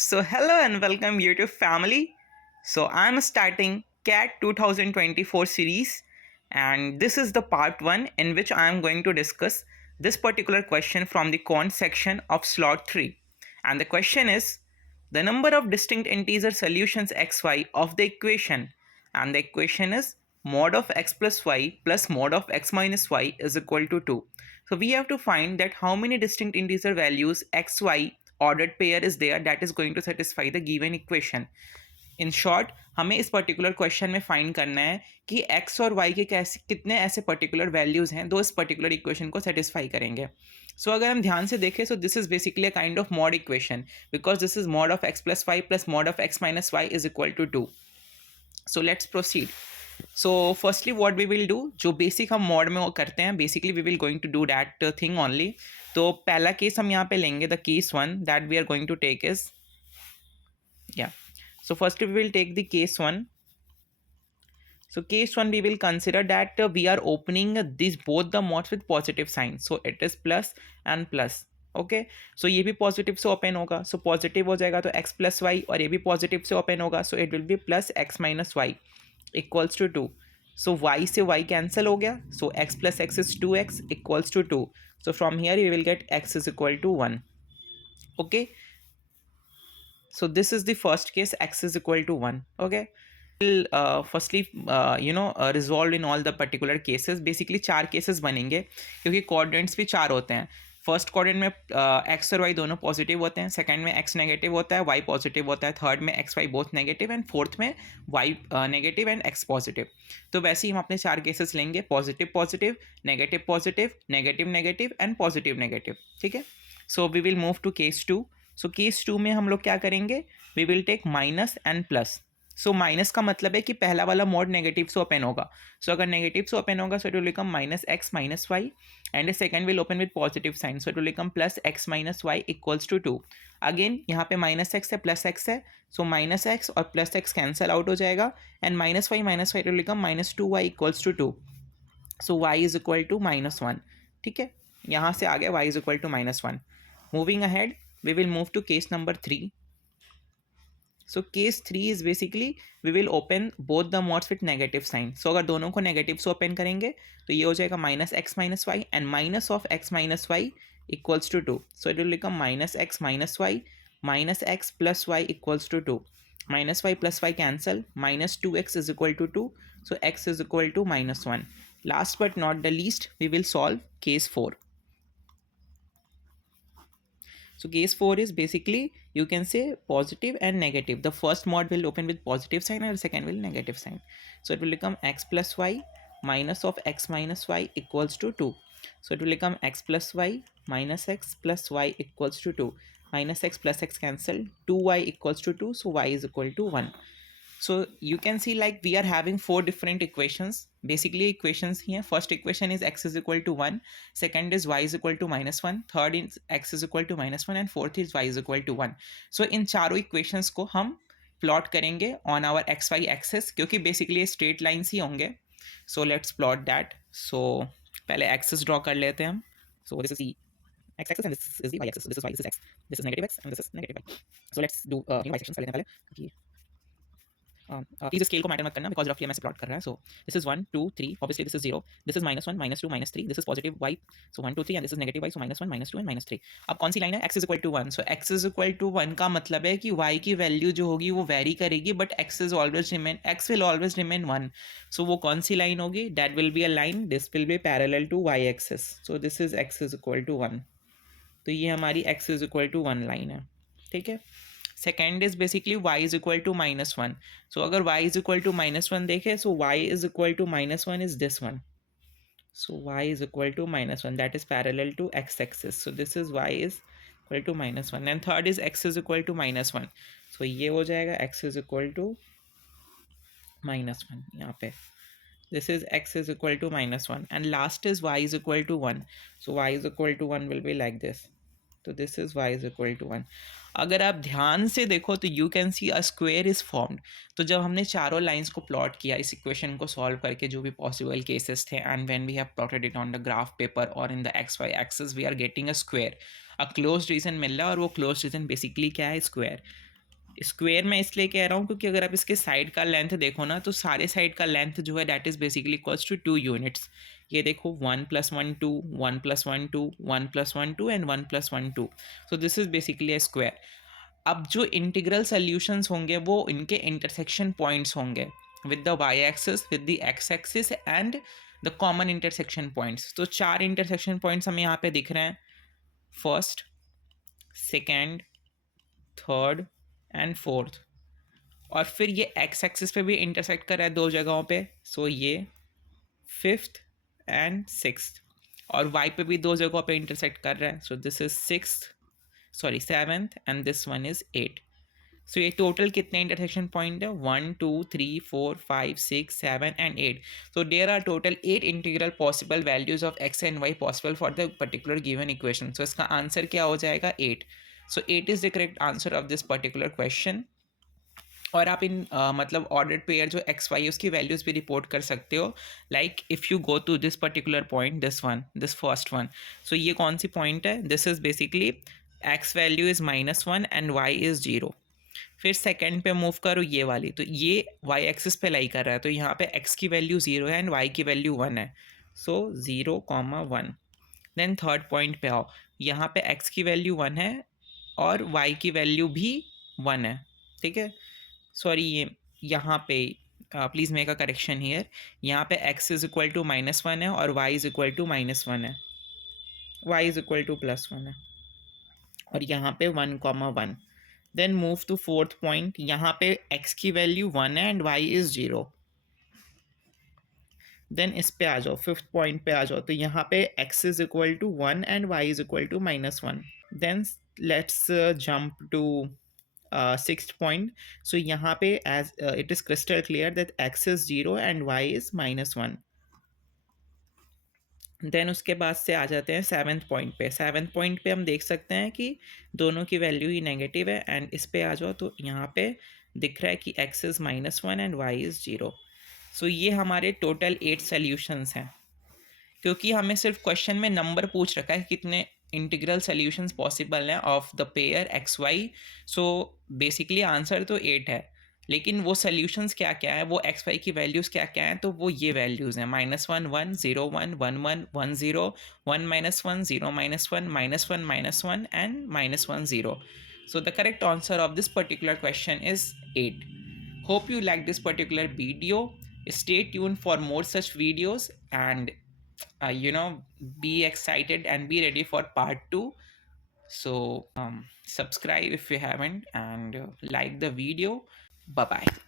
So hello and welcome YouTube family. So I'm starting CAT 2024 series and this is the part 1 in which I am going to discuss this particular question from the quant section of slot 3. And the question is the number of distinct integer solutions xy of the equation, and the equation is mod of x plus y plus mod of x minus y is equal to 2. So we have to find that how many distinct integer values xy ordered pair is there that is going to satisfy the given equation. In short हमें इस particular question में find करना है कि x और y के कैसे कितने ऐसे पर्टिकुलर वैल्यूज हैं दो इस पर्टिकुलर इक्वेशन को सेटिस्फाई करेंगे. सो अगर हम ध्यान से देखें, so this is basically a kind of mod equation because this is mod of x plus y plus mod of x minus y is equal to 2. So let's proceed. So firstly what we will do, जो basic हम mod में वो करते हैं, basically we will going to do that thing only. तो पहला case हम यहाँ पे लेंगे, the case one that we are going to take is या. So first we will take the case 1. So case 1 we will consider that we are opening these both the mods with positive sign. So it is plus and plus. Okay so ये भी positive से open होगा, so positive हो जाएगा तो x plus Y, और ये भी पॉजिटिव से ओपन होगा so it will be plus x minus y equals to 2. So y से y कैंसिल हो गया, so x plus x is 2x equals to 2. So from here we will get x is equal to 1. Okay, so this is the first case, x is equal to 1. Okay, we'll firstly resolved in all the particular cases. Basically चार cases बनेंगे क्योंकि coordinates भी चार होते हैं. First coordinate में x और y दोनों पॉजिटिव होते हैं, सेकंड में x नेगेटिव होता है, y पॉजिटिव होता है, थर्ड में x y both negative, and fourth में y negative and x positive. तो वैसे ही हम अपने चार केसेस लेंगे, positive positive, negative positive, negative negative and positive negative. ठीक है, so we will move to case 2. सो केस 2 में हम लोग क्या करेंगे, we will take minus and plus. So minus का मतलब है कि पहला वाला मोड नेगेटिव से ओपन होगा. सो अगर नेगेटिव से ओपन होगा so it will become minus x minus y, and second will open with positive sign, so it will become plus x minus y equals to 2. Again यहाँ पे minus x है plus x है, so minus x और plus x cancel out हो जाएगा, and minus y it will become minus 2y equals to 2. So y is equal to minus 1. ठीक है, यहाँ से आ गया y is equal to minus 1. Moving ahead we will move to case number 3. So case 3 is basically we will open both the mods with negative sign. So अगर दोनों को negative से ओपन करेंगे तो ये हो जाएगा minus x minus y, and minus of x minus y equals to 2. So it will become minus x minus y minus x plus y equals to 2. Minus y plus y cancel, minus 2x is equal to 2, so x is equal to minus 1. Last but not the least we will solve case 4. So case 4 is basically you can say positive and negative. The first mod will open with positive sign and the second will negative sign. So it will become x plus y minus of x minus y equals to 2. So it will become x plus y minus x plus y equals to 2. Minus x plus x cancel, 2y equals to 2. So y is equal to 1. So you can see like we are having four different equations. Basically equations here, first equation is x is equal to 1, second is y is equal to minus 1, third is x is equal to minus 1, and fourth is y is equal to 1. So इन चारों equations को हम plot करेंगे on our xy axis क्योंकि basically straight lines ही होंगे. So let's plot that. So पहले axis draw कर लेते हैं हम. So this is the x axis and this is the y axis. This is y, this is x, this is negative x and this is negative y. So let's do y sections कर लेते हैं पहले. Please scale को matter मत करना because रफली हमें plot कर रहा है. So this is 1 2 3, obviously this is 0, this is minus 1 minus 2 minus 3, this is positive y, so 1 2 3, and this is negative y, so minus 1 minus 2 and minus 3. अब कौन सी लाइन है, x is equal to 1. So x is equal to 1 का मतलब है कि y की value जो होगी वो वेरी करेगी, but x is always remain, x will always remain 1. So वो कौन सी लाइन होगी, that will be a line, this will be parallel to y axis. So this is x is equal to 1. तो ये हमारी x is equal to 1 line है. ठीक है, second is basically y is equal to minus 1. So अगर y is equal to minus 1 देखें, सो y is equal to minus 1 is this one. So y is equal to minus 1, that is parallel to x axis. So this is y is equal to minus 1, and third is x is equal to minus 1. सो ये हो जाएगा x is equal to minus 1 यहाँ पे. This is x is equal to minus 1, and last is y is equal to 1. So y is equal to 1 will be like this. तो this is y is equal to 1. अगर आप ध्यान से देखो तो you can see a square is formed. तो जब हमने चारों लाइंस को प्लॉट किया इस इक्वेशन को सॉल्व करके, जो भी पॉसिबल केसेस थे, and when we have plotted it on the graph paper और in the x y axis, we are getting a square. A close region मिल रहा है, और वो क्लोज रीजन बेसिकली क्या है, स्क्वेयर. स्क्वायर मैं इसलिए कह रहा हूँ क्योंकि अगर आप इसके साइड का लेंथ देखो ना, तो सारे साइड का लेंथ जो है that is basically equals to 2 units. ये देखो 1 + 1 2, 1 + 1 2, 1 + 1 2 and 1 + 1 2। So this is basically a square. अब जो इंटीग्रल सॉल्यूशंस होंगे वो इनके इंटरसेक्शन पॉइंट्स होंगे with the y axis, with the x axis and the common intersection points. तो 4 इंटरसेक्शन पॉइंट्स हमें यहाँ पे दिख रहे हैं, first, second, third and fourth. और फिर ये एक्स एक्सिस पे भी इंटरसेक्ट कर रहा है 2 जगहों पे, सो ये फिफ्थ एंड सिक्स्थ। और वाई पे भी 2 जगहों पे इंटरसेक्ट कर रहा है, so this is sixth, sorry seventh, and this one is 8। सो ये टोटल कितने इंटरसेक्शन पॉइंट है, 1 2 3 4 5 6 7 and 8। So there are total 8 integral possible values of x and y possible for the particular given equation. So इसका answer क्या हो जाएगा, 8। So 8 is the correct answer of this particular question. और आप इन मतलब ordered pair जो x y उसकी वैल्यूज भी रिपोर्ट कर सकते हो, like if you go to this particular point, this first one. So ये कौन सी पॉइंट है, this is basically x value is -1 and y is 0। फिर सेकंड पे मूव करो ये वाली, तो ये वाई एक्सिस पे लाई कर रहा है, तो यहाँ पे एक्स की वैल्यू 0 है एंड वाई की वैल्यू 1 है, सो 0, 1। देन थर्ड पॉइंट पे आओ, यहाँ पे एक्स की वैल्यू 1 है और वाई की वैल्यू भी 1 है, ठीक है। सॉरी, ये यहाँ पे please make a correction here, यहाँ पे x इज इक्वल टू -1 है और y इज इक्वल टू -1 है, y इज इक्वल टू +1 है, और यहाँ पे 1, 1। Then move to fourth point, यहाँ पे x की वैल्यू 1 है एंड y इज 0। देन इस पे आ जाओ, फिफ्थ पॉइंट पे आ जाओ, तो यहाँ पे x is equal to 1 and y is equal to -1। Then let's jump to sixth point. So यहाँ पे as it is crystal clear that x is 0 and y is -1। Then उसके बाद से आ जाते हैं सेवन्थ पॉइंट पे। सेवन्थ पॉइंट पे हम देख सकते हैं कि दोनों की वैल्यू ही नेगेटिव है, एंड इस पे आ जाओ तो यहाँ पे दिख रहा है कि x is -1 and y is 0। सो ये हमारे टोटल 8 सॉल्यूशंस हैं। क्योंकि हमें सिर्फ क्वेश्चन में नंबर पूछ रखा है कितने इंटीग्रल सॉल्यूशंस पॉसिबल हैं of the pair x y, so basically answer तो 8 है, लेकिन वो सॉल्यूशंस क्या क्या है, वो एक्स वाई की वैल्यूज़ क्या क्या हैं, तो वो ये वैल्यूज़ हैं -1 1 0 1 1 1 1 0 1 -1 0 -1 -1 -1 and -1 0। So the correct answer of this particular question is 8. Hope you like this particular video. Stay tuned for more such videos, and be excited and be ready for part 2. So subscribe if you haven't, and like the video. Bye bye.